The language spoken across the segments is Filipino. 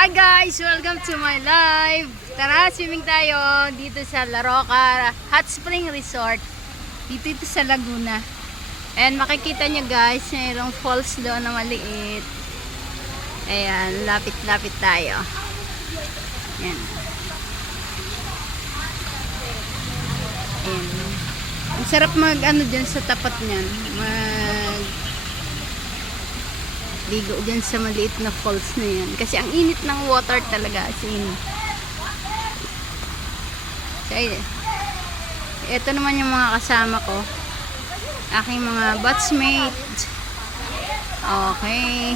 Hi guys! Welcome to my live! Tara, swimming tayo dito sa La Roca Hot Spring Resort. Dito ito sa Laguna. And makikita nyo guys, mayroong falls doon na maliit. Ayan, lapit-lapit tayo. Ayan. Ayan. Ang sarap mag-ano dyan sa tapat nyan. Ligo dyan sa maliit na falls na yan. Kasi ang init ng water talaga. As in. So, ito naman yung mga kasama ko. Aking mga batchmate. Okay.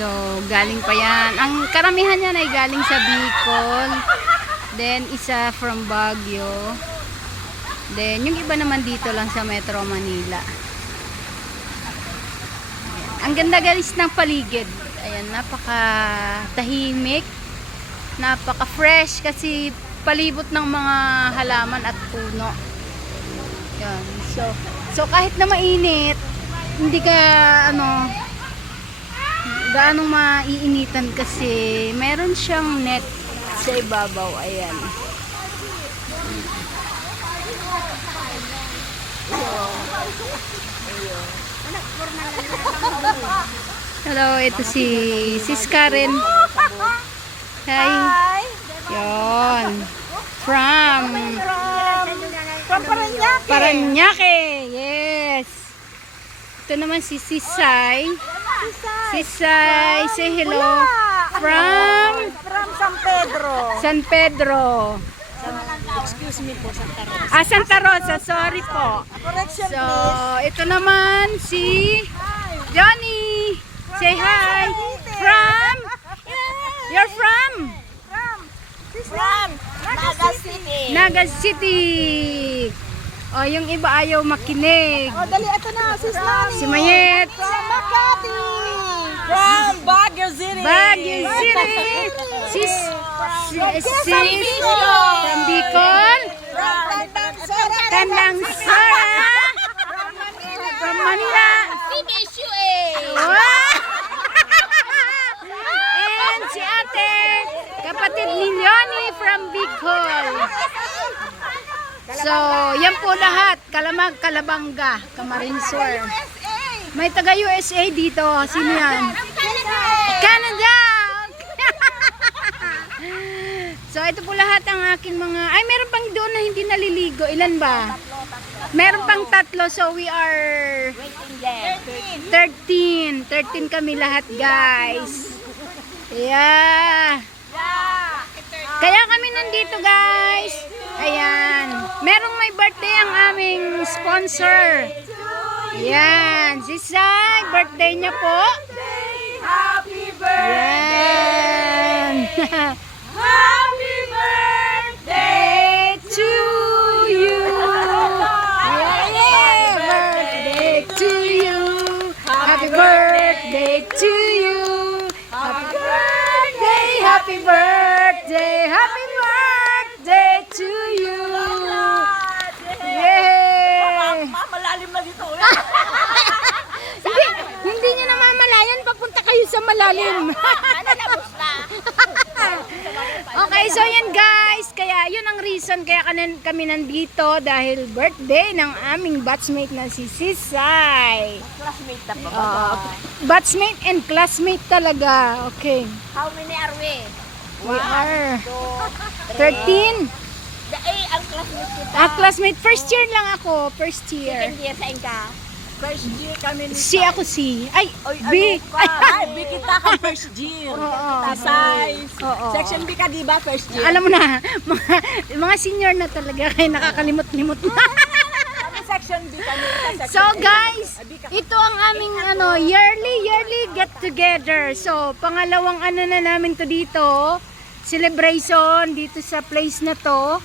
So, galing pa yan. Ang karamihan yan ay galing sa Bicol. Then, isa from Baguio. Then, yung iba naman dito lang sa Metro Manila. Ang ganda guys ng paligid. Ayan, napaka tahimik. Napaka fresh kasi palibot ng mga halaman at puno. Yan. So kahit na mainit, hindi ka gaanong maiinitan kasi meron siyang net sa ibabaw. Ayan. Hello, ito si Sis Karen. Hi. Yon. From Paranaque. Yes. Ito naman si Sisay. Sisay, say hello. From San Pedro. San Pedro. Excuse me po, Santa Rosa. Santa Rosa, sorry po. Correction, So, please. ito naman si Johnny. Say hi. From? You're from? From Naga City. Naga City. O, yung iba ayaw makinig. Oh, dali, ito na, sis Lani. Si Mayet. From Makati. From Baguio City. Baguio City. Sis. From Bicol. From Tandang Sora. From Manila. And si ate, kapatid ni Leonie from Bicol. So, yan po lahat. Kalamag, Kalabanga, Camarinesor. May taga USA dito. Sino yan? Canada! So, ito po lahat ang aking mga... Ay, meron pang doon na hindi naliligo. Ilan ba? Meron pang 3. So, we are 13. 13 kami lahat, guys. Yeah. Kaya kami nandito, guys. Ayan. Merong may birthday ang aming sponsor. Ayan. Si Sai, birthday niya po. Happy birthday. Ayan. Happy birthday to you. Yeah, birthday to you. Happy birthday to you. Happy birthday, happy birthday, happy birthday to you. Yay! Malalim na dito. Hindi niyo na mamalayan, papunta kayo sa malalim. Okay, so yan guys, kaya yun ang reason kaya kami nandito dahil birthday ng aming batchmate na si Sisay. Classmate na pa. Batchmate and classmate talaga. Okay. How many are we? We are 2, 13. ang classmate kita. Classmate, first year lang ako. First year. Second year sa Inka. First year kami ni Si ako si. Ay, B. Ay, B kita ka first year. Oo. Size. Oo. Section B ka di ba first year? Alam mo na, mga senior na talaga kaya nakakalimot-limot na. Kami section B kami. So guys, ito ang aming yearly get together. So pangalawang na namin to dito, celebration dito sa place na to.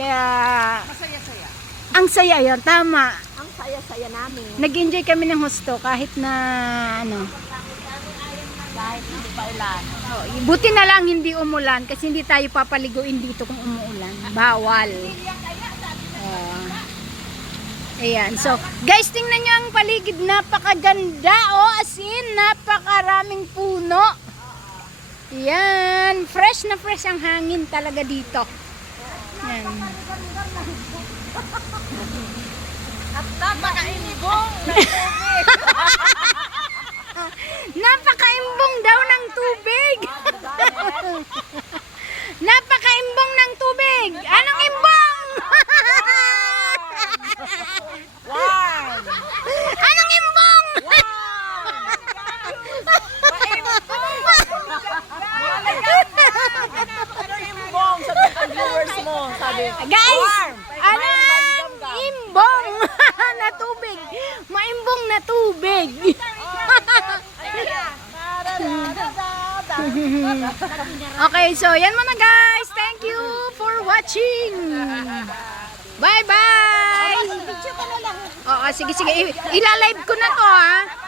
Kaya Masaya-saya. ang saya yan, tama. Ang saya-saya namin. Nag-enjoy kami ng husto kahit na Kahit hindi pa ulan. buti na lang hindi umulan kasi hindi tayo papaliguin dito kung umuulan. Bawal. Ayan. So, guys, tingnan nyo ang paligid. Napakaganda. As in, napakaraming puno. Yan, fresh na fresh ang hangin talaga dito. Yan. At napakaimbong na tubig. Napakaimbong daw ng tubig. Napakaimbong ng tubig. Anong imbong? Warm. Anong imbong? Ano imbong? Sabi ang viewers mo. Sabi, Guys, warm. ano ang Maligam-gam. imbong na tubig? Maimbong na tubig. Okay, so yan muna guys. Thank you for watching. Bye-bye. Oo, sige. Ilalive ko na to ha.